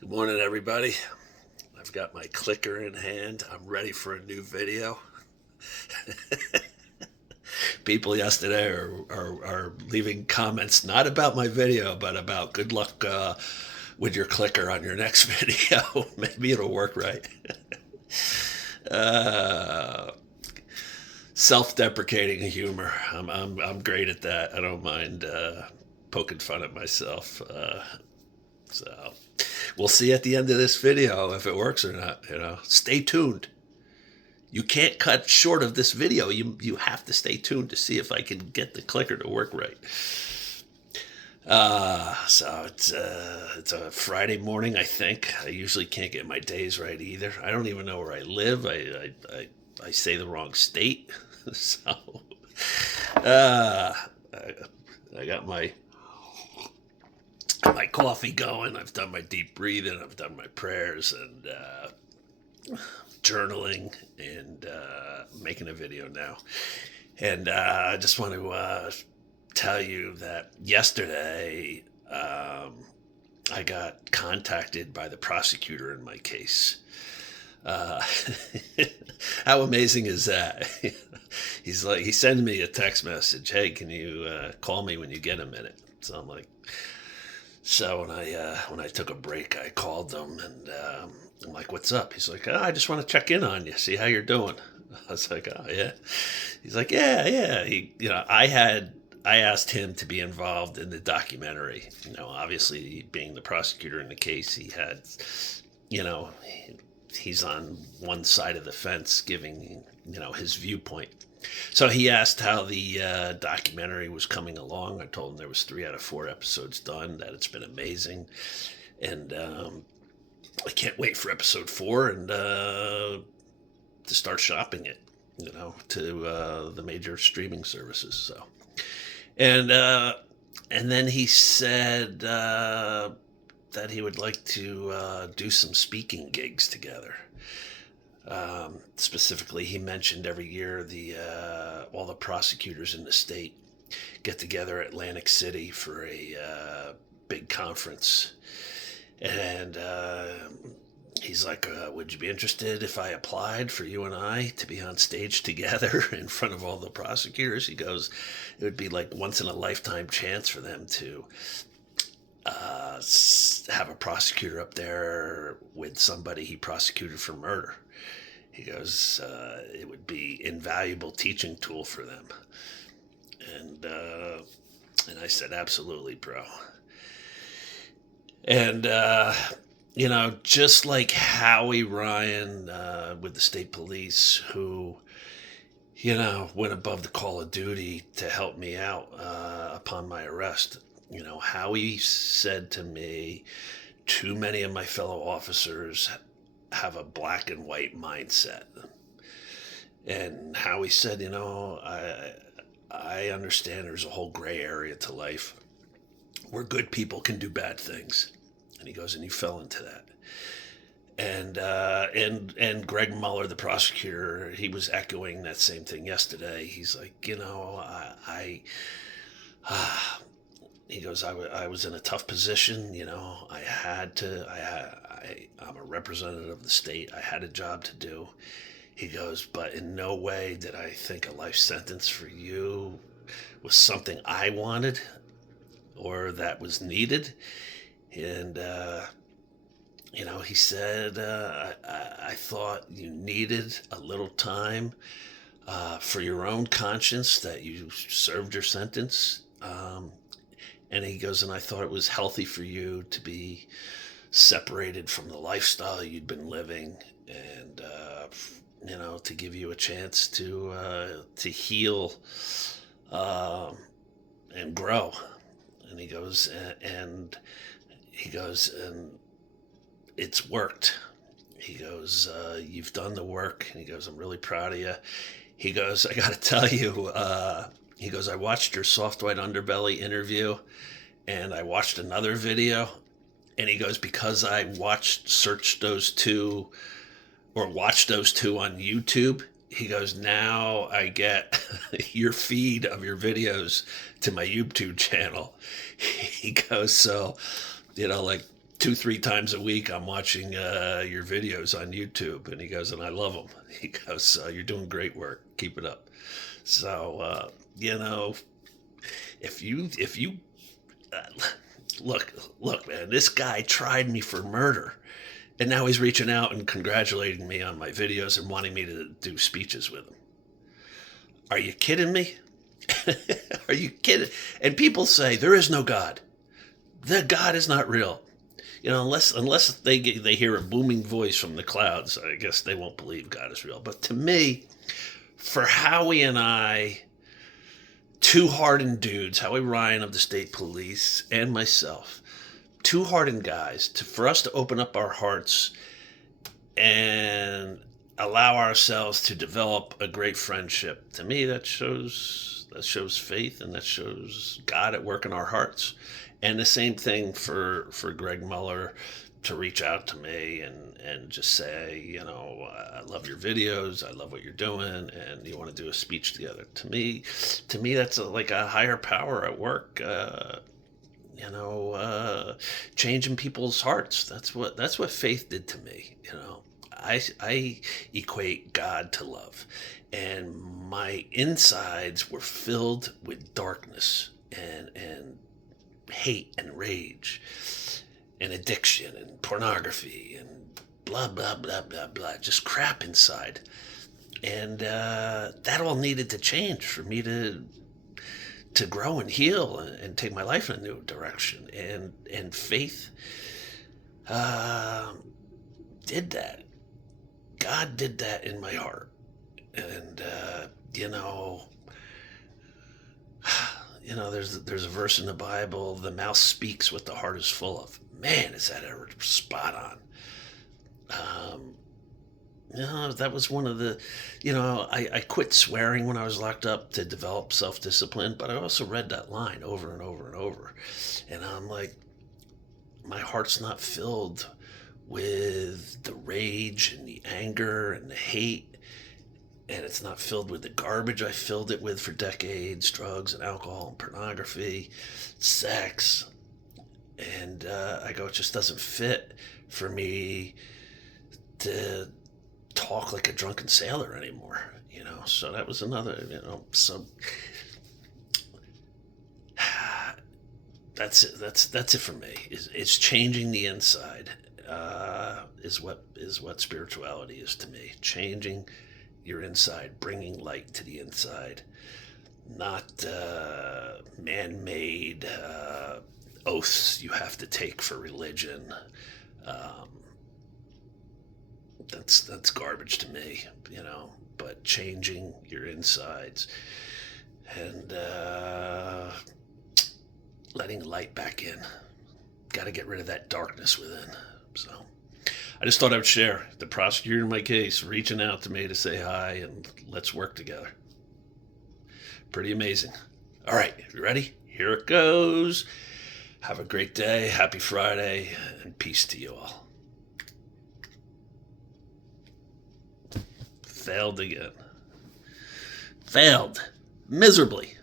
Good morning, everybody. I've got my clicker in hand. I'm ready for a new video. People yesterday are leaving comments not about my video, but about good luck with your clicker on your next video. Maybe it'll work right. Uh, Self-deprecating humor. I'm great at that. I don't mind poking fun at myself. So we'll see at the end of this video if it works or not. Stay tuned. You can't cut short of this video. You have to stay tuned to see if I can get the clicker to work right. It's a Friday morning. I think I usually can't get my days right either. I don't even know where I live. I say the wrong state. so uh, I, I got my coffee going. I've done my deep breathing. I've done my prayers and journaling and making a video now. And I just want to tell you that yesterday I got contacted by the prosecutor in my case. Uh, how amazing is that? He sends me a text message. Hey, can you call me when you get a minute? So I'm like, so when I took a break, I called them and I'm like, "What's up?" He's like, "I just want to check in on you, see how you're doing." I was like, "Oh yeah." He's like, "Yeah, yeah." I asked him to be involved in the documentary. Obviously being the prosecutor in the case, he had, you know, he's on one side of the fence giving his viewpoint. So he asked how the documentary was coming along. I told him there was 3 out of 4 episodes done, that it's been amazing, and I can't wait for episode 4 and to start shopping it, to the major streaming services. So, and then he said that he would like to do some speaking gigs together. Specifically, he mentioned every year the all the prosecutors in the state get together at Atlantic City for a big conference, and he's like, "Would you be interested if I applied for you and I to be on stage together in front of all the prosecutors?" He goes, "It would be like once in a lifetime chance for them to have a prosecutor up there with somebody he prosecuted for murder." He goes, "It would be invaluable teaching tool for them." And I said, "Absolutely, bro." And just like Howie Ryan with the state police, who went above the call of duty to help me out upon my arrest. Howie said to me, too many of my fellow officers have a black and white mindset. And Howie said, I understand there's a whole gray area to life where good people can do bad things. And he goes, and you fell into that. And Greg Mueller, the prosecutor, he was echoing that same thing yesterday. He's like, he goes, I was in a tough position. I had to, I'm a representative of the state. I had a job to do. He goes, but in no way did I think a life sentence for you was something I wanted or that was needed. And, he said, I thought you needed a little time for your own conscience, that you served your sentence. And he goes, and I thought it was healthy for you to be separated from the lifestyle you'd been living, and to give you a chance to heal and grow. And he goes, and it's worked. He goes, you've done the work. And he goes, I'm really proud of you. He goes, I got to tell you, he goes, I watched your Soft White Underbelly interview, and I watched another video. And he goes, because I watched those two on YouTube, he goes, now I get your feed of your videos to my YouTube channel. He goes, so, like, 2-3 times a week I'm watching your videos on YouTube. And he goes, and I love them. He goes, you're doing great work. Keep it up. So, if you look, man, this guy tried me for murder. And now he's reaching out and congratulating me on my videos and wanting me to do speeches with him. Are you kidding me? Are you kidding? And people say there is no God. The God is not real. Unless they hear a booming voice from the clouds, I guess they won't believe God is real. But to me, for Howie and I, two hardened dudes, Howie Ryan of the state police and myself, two hardened guys, for us to open up our hearts and allow ourselves to develop a great friendship, to me that shows faith, and that shows God at work in our hearts. And the same thing for Greg Mueller to reach out to me and just say, I love your videos, I love what you're doing, and you want to do a speech together. To me that's like a higher power at work. Changing people's hearts. That's what faith did to me. I equate God to love, and my insides were filled with darkness and hate and rage and addiction and pornography and blah blah blah blah blah, just crap inside. And that all needed to change for me to grow and heal and take my life in a new direction. And faith did that. God did that in my heart. And there's a verse in the Bible: the mouth speaks what the heart is full of. Man, is that ever spot on. That was one of the, I quit swearing when I was locked up to develop self-discipline, but I also read that line over and over and over. And I'm like, my heart's not filled with the rage and the anger and the hate, and it's not filled with the garbage I filled it with for decades: drugs and alcohol and pornography, sex. And I go, it just doesn't fit for me to talk like a drunken sailor anymore. So that was another, so that's it for me. It's changing the inside, is what spirituality is to me. Changing your inside, bringing light to the inside, not man-made oaths you have to take for religion. That's garbage to me, but changing your insides and letting light back in. Got to get rid of that darkness within. So I just thought I would share the prosecutor in my case reaching out to me to say hi and let's work together. Pretty amazing. All right, you ready? Here it goes. Have a great day. Happy Friday, and peace to you all. Failed again. Failed miserably.